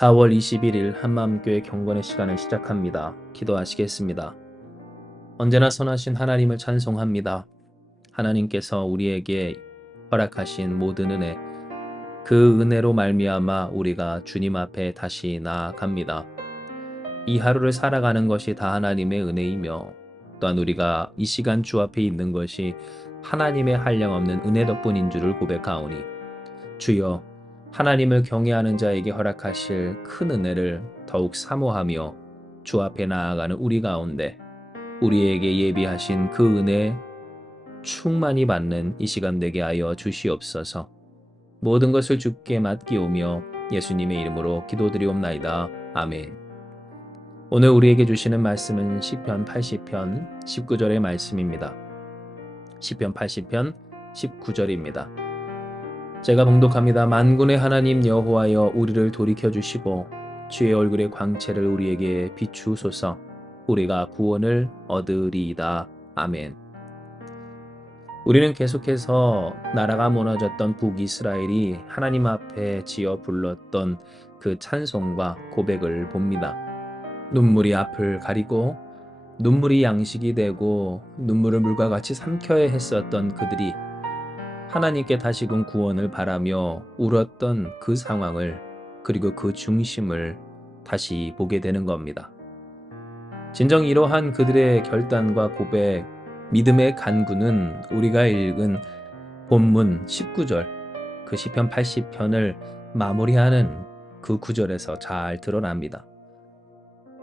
4월 21일 한마음교회 경건의 시간을 시작합니다. 기도하시겠습니다. 언제나 선하신 하나님을 찬송합니다. 하나님께서 우리에게 허락하신 모든 은혜, 그 은혜로 말미암아 우리가 주님 앞에 다시 나아갑니다. 이 하루를 살아가는 것이 다 하나님의 은혜이며 또한 우리가 이 시간 주 앞에 있는 것이 하나님의 한량없는 은혜 덕분인 줄을 고백하오니 주여, 하나님을 경외하는 자에게 허락하실 큰 은혜를 더욱 사모하며 주 앞에 나아가는 우리 가운데 우리에게 예비하신 그 은혜 충만히 받는 이 시간 되게 하여 주시옵소서. 모든 것을 주께 맡기오며 예수님의 이름으로 기도드리옵나이다. 아멘. 오늘 우리에게 주시는 말씀은 시편 80편 19절의 말씀입니다. 시편 80편 19절입니다. 제가 봉독합니다. 만군의 하나님 여호와여, 우리를 돌이켜주시고 주의 얼굴의 광채를 우리에게 비추소서. 우리가 구원을 얻으리이다. 아멘. 우리는 계속해서 나라가 무너졌던 북이스라엘이 하나님 앞에 지어 불렀던 그 찬송과 고백을 봅니다. 눈물이 앞을 가리고 눈물이 양식이 되고 눈물을 물과 같이 삼켜야 했었던 그들이 하나님께 다시금 구원을 바라며 울었던 그 상황을, 그리고 그 중심을 다시 보게 되는 겁니다. 진정 이러한 그들의 결단과 고백, 믿음의 간구는 우리가 읽은 본문 19절, 그 시편 80편을 마무리하는 그 구절에서 잘 드러납니다.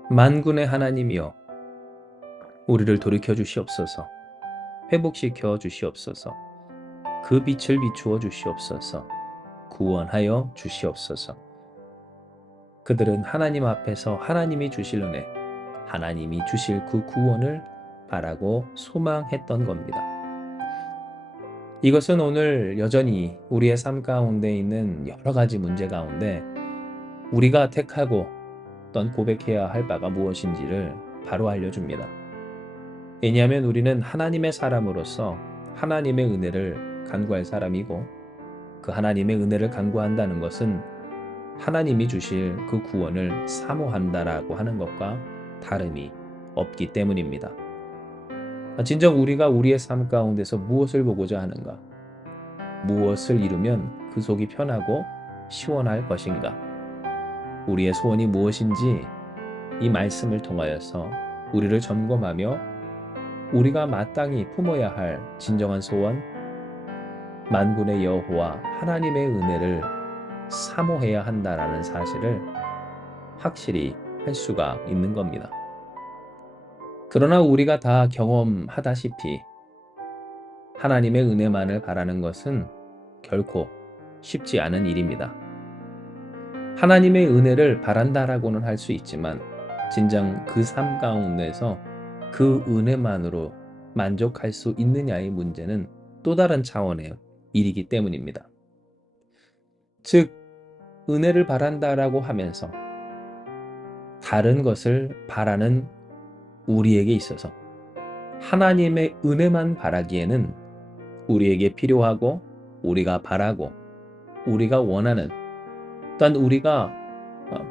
만군의 하나님이여, 우리를 돌이켜 주시옵소서. 회복시켜 주시옵소서. 그 빛을 비추어 주시옵소서. 구원하여 주시옵소서. 그들은 하나님 앞에서 하나님이 주실 은혜, 하나님이 주실 그 구원을 바라고 소망했던 겁니다. 이것은 오늘 여전히 우리의 삶 가운데 있는 여러 가지 문제 가운데 우리가 택하고 또한 고백해야 할 바가 무엇인지를 바로 알려줍니다. 왜냐하면 우리는 하나님의 사람으로서 하나님의 은혜를 간구할 사람이고, 그 하나님의 은혜를 간구한다는 것은 하나님이 주실 그 구원을 사모한다라고 하는 것과 다름이 없기 때문입니다. 진정 우리가 우리의 삶 가운데서 무엇을 보고자 하는가? 무엇을 이루면 그 속이 편하고 시원할 것인가? 우리의 소원이 무엇인지 이 말씀을 통하여서 우리를 점검하며 우리가 마땅히 품어야 할 진정한 소원, 만군의 여호와 하나님의 은혜를 사모해야 한다라는 사실을 확실히 할 수가 있는 겁니다. 그러나 우리가 다 경험하다시피 하나님의 은혜만을 바라는 것은 결코 쉽지 않은 일입니다. 하나님의 은혜를 바란다라고는 할 수 있지만 진정 그 삶 가운데서 그 은혜만으로 만족할 수 있느냐의 문제는 또 다른 차원의 일이기 때문입니다. 즉, 은혜를 바란다라고 하면서 다른 것을 바라는 우리에게 있어서 하나님의 은혜만 바라기에는 우리에게 필요하고 우리가 바라고 우리가 원하는, 또한 우리가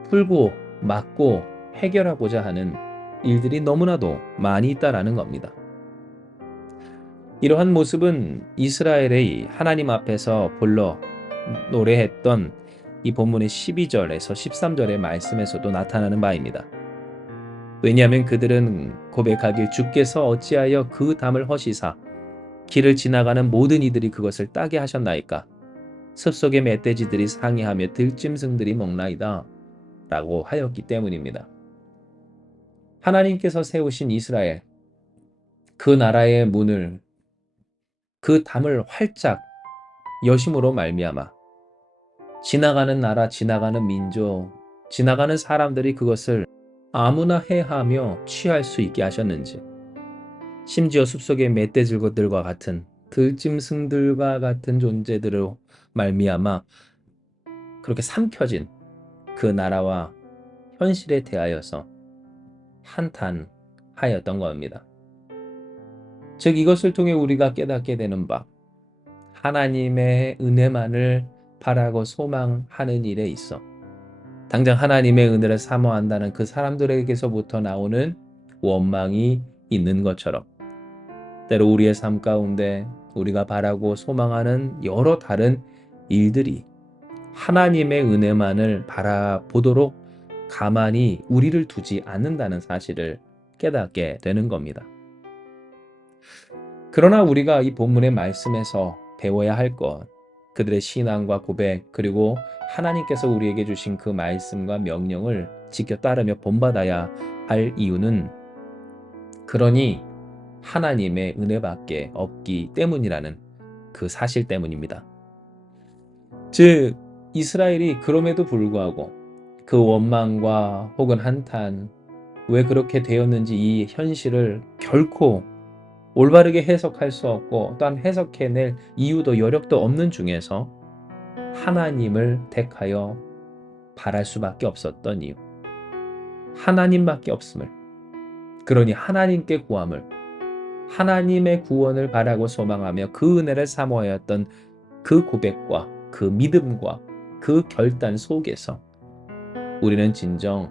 풀고 막고 해결하고자 하는 일들이 너무나도 많이 있다라는 겁니다. 이러한 모습은 이스라엘의 하나님 앞에서 불러 노래했던 이 본문의 12절에서 13절의 말씀에서도 나타나는 바입니다. 왜냐하면 그들은 고백하길 주께서 어찌하여 그 담을 허시사 길을 지나가는 모든 이들이 그것을 따게 하셨나이까? 습속의 멧돼지들이 상이하며 들짐승들이 먹나이다 라고 하였기 때문입니다. 하나님께서 세우신 이스라엘, 그 나라의 문을, 그 담을 활짝 여심으로 말미암아 지나가는 나라, 지나가는 민족, 지나가는 사람들이 그것을 아무나 해하며 취할 수 있게 하셨는지, 심지어 숲속의 멧돼지들과 같은 들짐승들과 같은 존재들로 말미암아 그렇게 삼켜진 그 나라와 현실에 대하여서 한탄하였던 겁니다. 즉, 이것을 통해 우리가 깨닫게 되는 바, 하나님의 은혜만을 바라고 소망하는 일에 있어 당장 하나님의 은혜를 사모한다는 그 사람들에게서부터 나오는 원망이 있는 것처럼 때로 우리의 삶 가운데 우리가 바라고 소망하는 여러 다른 일들이 하나님의 은혜만을 바라보도록 가만히 우리를 두지 않는다는 사실을 깨닫게 되는 겁니다. 그러나 우리가 이 본문의 말씀에서 배워야 할 것, 그들의 신앙과 고백, 그리고 하나님께서 우리에게 주신 그 말씀과 명령을 지켜 따르며 본받아야 할 이유는 그러니 하나님의 은혜밖에 없기 때문이라는 그 사실 때문입니다. 즉, 이스라엘이 그럼에도 불구하고 그 원망과 혹은 한탄, 왜 그렇게 되었는지 이 현실을 결코 올바르게 해석할 수 없고 또한 해석해낼 이유도 여력도 없는 중에서 하나님을 택하여 바랄 수밖에 없었던 이유. 하나님밖에 없음을. 그러니 하나님께 구함을, 하나님의 구원을 바라고 소망하며 그 은혜를 사모하였던 그 고백과 그 믿음과 그 결단 속에서 우리는 진정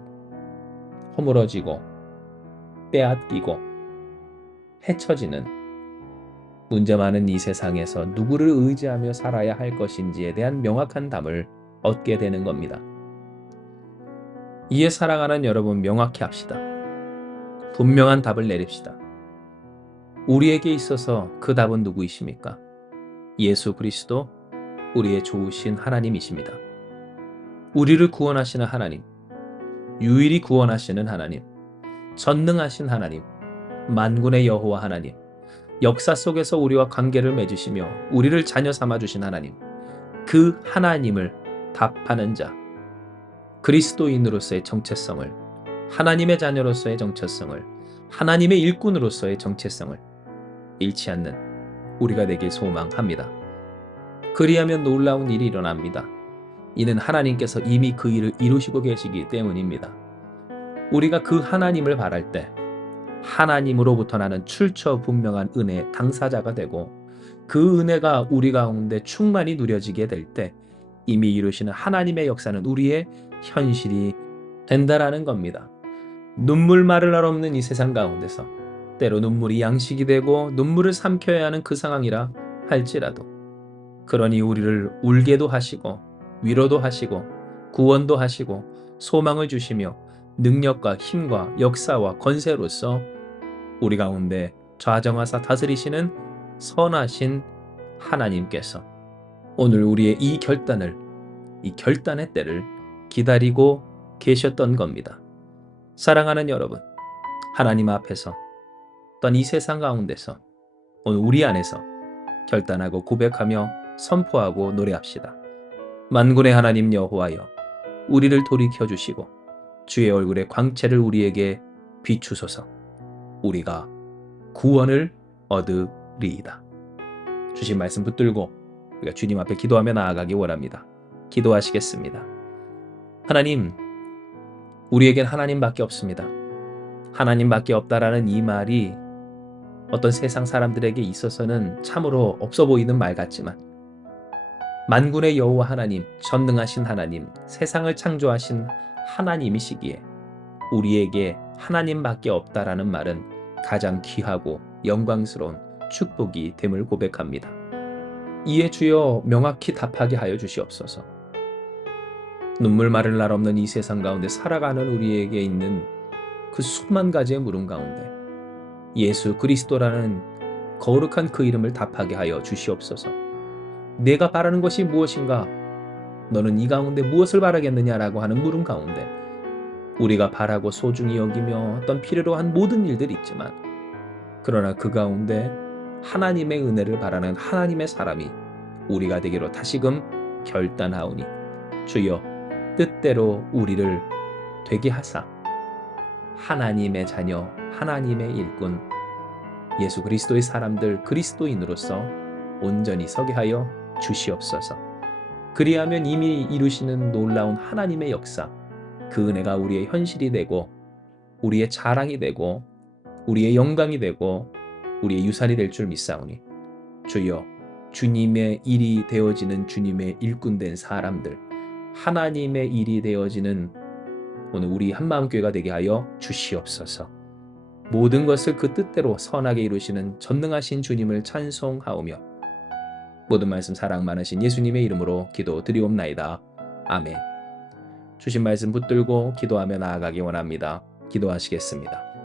허물어지고 빼앗기고 헤쳐지는 문제 많은 이 세상에서 누구를 의지하며 살아야 할 것인지에 대한 명확한 답을 얻게 되는 겁니다. 이에 사랑하는 여러분, 명확히 합시다. 분명한 답을 내립시다. 우리에게 있어서 그 답은 누구이십니까? 예수 그리스도, 우리의 좋으신 하나님이십니다. 우리를 구원하시는 하나님, 유일히 구원하시는 하나님, 전능하신 하나님, 만군의 여호와 하나님, 역사 속에서 우리와 관계를 맺으시며 우리를 자녀 삼아주신 하나님, 그 하나님을 답하는 자, 그리스도인으로서의 정체성을, 하나님의 자녀로서의 정체성을, 하나님의 일꾼으로서의 정체성을 잃지 않는 우리가 되길 소망합니다. 그리하면 놀라운 일이 일어납니다. 이는 하나님께서 이미 그 일을 이루시고 계시기 때문입니다. 우리가 그 하나님을 바랄 때 하나님으로부터 나는 출처 분명한 은혜의 당사자가 되고 그 은혜가 우리 가운데 충만히 누려지게 될 때 이미 이루시는 하나님의 역사는 우리의 현실이 된다라는 겁니다. 눈물 마를 날 없는 이 세상 가운데서 때로 눈물이 양식이 되고 눈물을 삼켜야 하는 그 상황이라 할지라도 그러니 우리를 울게도 하시고 위로도 하시고 구원도 하시고 소망을 주시며 능력과 힘과 역사와 권세로서 우리 가운데 좌정하사 다스리시는 선하신 하나님께서 오늘 우리의 이 결단의 때를 기다리고 계셨던 겁니다. 사랑하는 여러분, 하나님 앞에서 또한 이 세상 가운데서 오늘 우리 안에서 결단하고 고백하며 선포하고 노래합시다. 만군의 하나님 여호와여, 우리를 돌이켜 주시고 주의 얼굴의 광채를 우리에게 비추소서. 우리가 구원을 얻으리이다. 주신 말씀 붙들고 우리가 주님 앞에 기도하며 나아가기 원합니다. 기도하시겠습니다. 하나님, 우리에겐 하나님밖에 없습니다. 하나님밖에 없다라는 이 말이 어떤 세상 사람들에게 있어서는 참으로 없어 보이는 말 같지만 만군의 여호와 하나님, 전능하신 하나님, 세상을 창조하신 하나님이시기에 우리에게 하나님밖에 없다라는 말은 가장 귀하고 영광스러운 축복이 됨을 고백합니다. 이에 주여 명확히 답하게 하여 주시옵소서. 눈물 마를 날 없는 이 세상 가운데 살아가는 우리에게 있는 그 수만 가지의 물음 가운데 예수 그리스도라는 거룩한 그 이름을 답하게 하여 주시옵소서. 내가 바라는 것이 무엇인가? 너는 이 가운데 무엇을 바라겠느냐라고 하는 물음 가운데 우리가 바라고 소중히 여기며 어떤 필요로 한 모든 일들이 있지만 그러나 그 가운데 하나님의 은혜를 바라는 하나님의 사람이 우리가 되기로 다시금 결단하오니 주여 뜻대로 우리를 되게 하사 하나님의 자녀, 하나님의 일꾼, 예수 그리스도의 사람들, 그리스도인으로서 온전히 서게 하여 주시옵소서. 그리하면 이미 이루시는 놀라운 하나님의 역사, 그 은혜가 우리의 현실이 되고 우리의 자랑이 되고 우리의 영광이 되고 우리의 유산이 될 줄 믿사오니 주여 주님의 일이 되어지는 주님의 일꾼된 사람들, 하나님의 일이 되어지는 오늘 우리 한마음교회가 되게 하여 주시옵소서. 모든 것을 그 뜻대로 선하게 이루시는 전능하신 주님을 찬송하오며 모든 말씀 사랑 많으신 예수님의 이름으로 기도드리옵나이다. 아멘. 주신 말씀 붙들고 기도하며 나아가기 원합니다. 기도하시겠습니다.